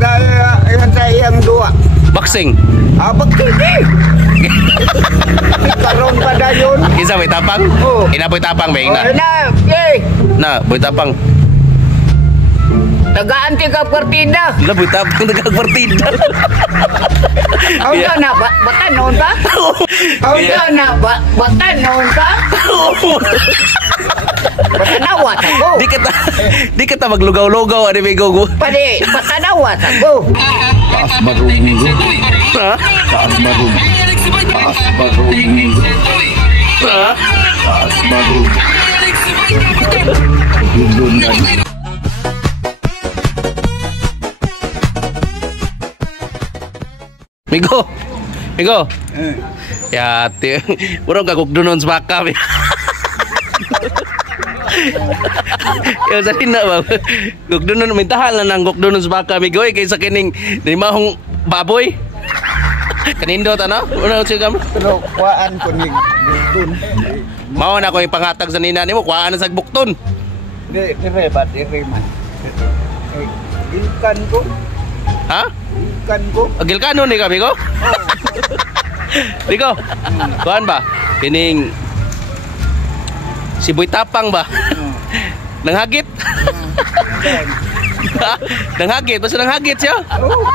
Yan sa iyang dua. Boxing. Boxing eh. Karon pa dayon. Kinsa boy tapang? Oh. Ina boy tapang ba ina? Na, boy tapang. Taga-anti ka partida. La boy tapang nagagpartida. Auto na batanon ka? Auto na batanon ka? Batanawat ako. Di kita maglugaw-lugaw ani bigo. Pwede batanawat ako. Taas marunong. Ha? Taas marunong. Taas marunong. Ha? Taas marunong. Dudungan. Migo. Ya, urang kagok dunon sa baka. Ya sa tina ba. Gok dunon mintahan lang nang gok dunon sa baka migo kaysa kining ni mahong baboy. Kanindo ta no? Una siya kam. Pero kuhaan ko ni Bukton. Mao na ko ipangatag sa nina nimo kuhaan na sa bukton. Dire ba dire man. Ikan ko. Ha? Ikan ko. Agil kano ni kami ko? Rico, kuhaan ba? Kining si Boy Tapang ba? Nanghagit? Nanghagit? Basta nanghagit siya? Oo.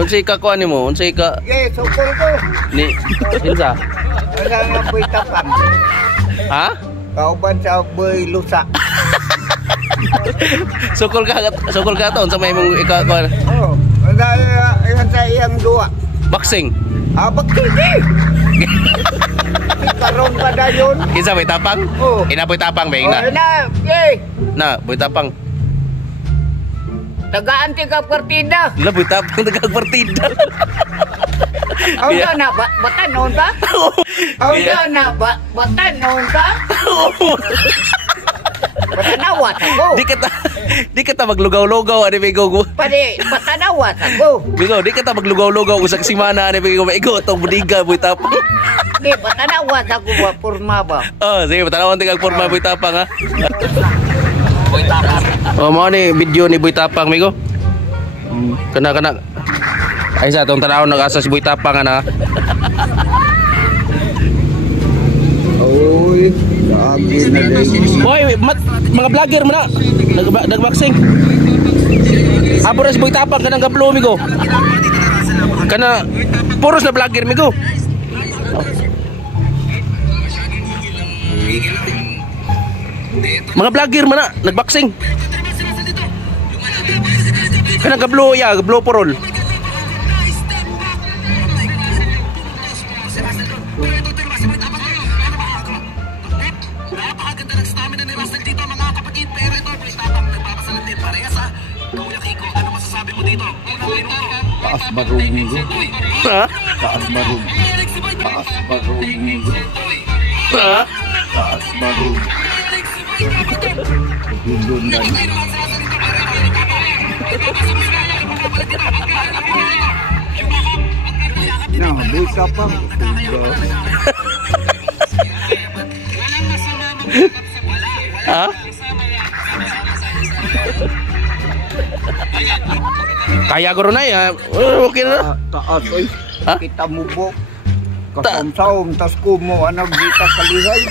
Unsay ka kuhaan ni mo? Unsay ka? Sukol ko. Ni, Hilsa? Wala nga Boy Tapang. Ha? Kauban sa Boy Lusa. Sukol ka taon sa may mong ikakuhaan? Oo. Yan sa iyang dua. Boxing? Boxing eh. Karon pa dayon. Kinsa Boy Tapang? Oo. Ina Boy Tapang ba ina? Na, Boy Tapang. Taga-anti ka partida. La Boy Tapang nagagpartida. Auto na batanon ka? Auto na batanon ka? Batanawat ako. Di kita maglugaw-lugaw ani bigo. Pwede batanawat ako. Bigo, di kita maglugaw-lugaw sa kasimana ani bigo. Maigo tong budiga Boy Tapang. Di batanawat ako ba porma ba? Oh, sige patanawan tingag porma Boy Tapang ha. Boy Tapang. Oh, mo ni video ni Boy Tapang migo. Kana. Ay sa tong tanawon nag-asa si Boy Tapang ana. Oy, lagi na din. Boy, mga vlogger mo na. Nag-boxing. Abo na si Boy Tapang kanang gablo migo. Kana puros na vlogger migo. Mga vlogger mo na, nag-boxing. Kanang gablo ya, gablo porol. Taas marunong. Ha? Taas marunong. Taas marunong. Ha? Taas marunong. Dudungan. Na, Boy Tapang. Ha? Kaya ko rin na okay na. Taas oy. Ha? Kita mo po. Kasamsaom tas kumo anang dita kalihay.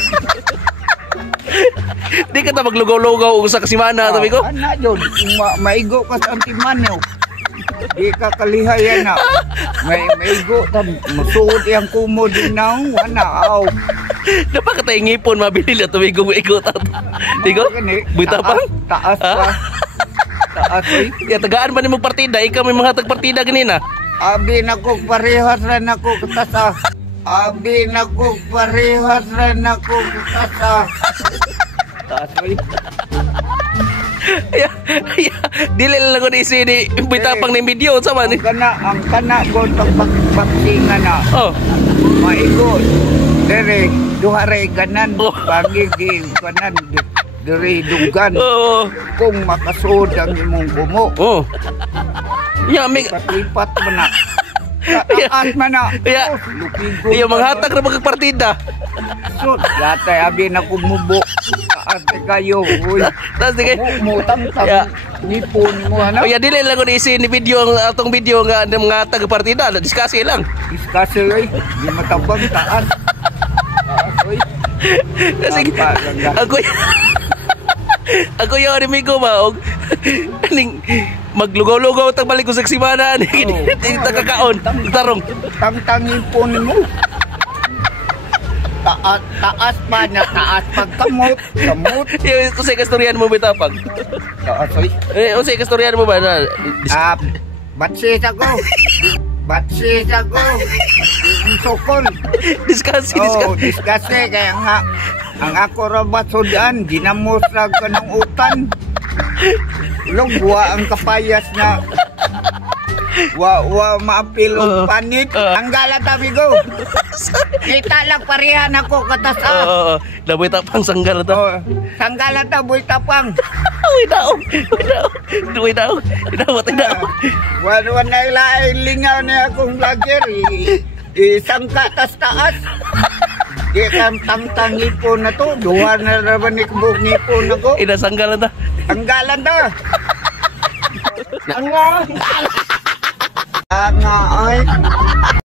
Di ka ta maglugaw-lugaw sa kasimana tabi ko. Ana jud maigo ka sa antimanyo. Di ka kalihay na. Maigo ta masuot yang kumo din nang wana aw. Dapat ka tayong ngipon mabili na tumigong ikot at. Di ko? Boy Tapang? Taas pa. Taas oy. Ya tagaan ba ni mong partida? Ikaw may mga tagpartida ganina. Abi na ko parehas rin ako katasa. Abi na ko parehas rin ako katasa. Taas oy. Dili lang ko ni si ni Boy Tapang ni video sa man. Ang kana ko baksingan na. Oh. Maigo. Dere duhare ganan Oh. pagiging kanan dere dugan. Oh. Kung makasuod ang imong bumo. Oh. Ya mig Lipat mo na. Taas man na. Ya. Lupigo. Iya manghatag ra magpartida. Sud latay abi na kumubo. Taas di kayo. Uy. Tas di kay. Mutang Ya. nipon mo ano. Oh ya dili lang ko isi ni video ang atong video nga mga taga partida, diskuse lang. Iskase oy. Di matabang taas. Taas oy. Kasi Tampa lang yan. ako yung animigo ba og ning maglugaw-lugaw tag balik ko sa simana ni kakaon tarong. Tangtang ipon mo. Taas pa na taas pagkamot. Kamot. Yung usay kastoryan mo bitapag. Taas oy. Usay kastoryan mo ba na Batsis ako. Batsis ako. Yung sokol. discuss. Disgase kaya nga ang ako rabat sudan ginamos ra ka ng utan. Lugwa ang kapayas na wa maapil og panit. Tanggalan tabi ko. Kita lang parehan ako katas Daboy tapang sanggal to. Tanggalan ta boy tapang. Uy daog. Uy daog. Wan na ilaing lingaw ni akong vlogger. Isangka tas taas. Di kan tangtang ipon na to. Duha na naman ni kubog ipon ako. Ina sanggal ta. Tanggalan ta. Ang nga ay.